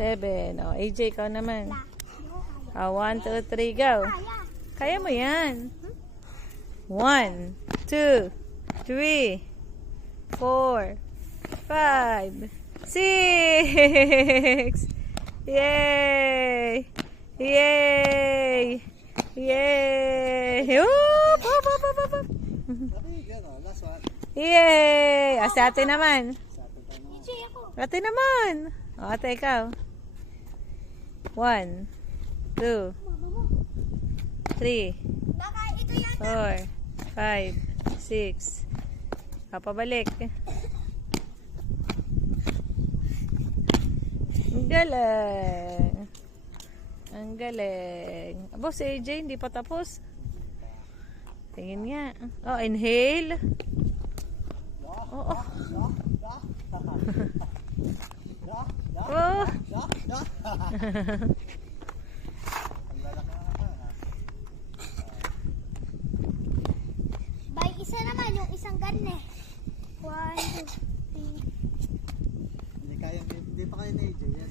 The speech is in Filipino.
7. O, AJ, ikaw naman. 1, 2, 3, go. Kaya mo yan. 1, 2, 3, 4, 5, 6. Yay! Yay! Yay! Whoop! Whoop! Whoop! Whoop! Whoop! Yay! O, si ate naman. Ate naman. O, ate, ikaw. 1, 2, 3, 4, 5, 6. Papabalik. Ang galing. Ang galing. Abo, si AJ, hindi pa tapos. Tingin nga. Oh, inhale. Oh, oh. Oh. Bay, isa naman yung isang ganne. 1, 2, 3. Hindi pa kaya na AJ yan.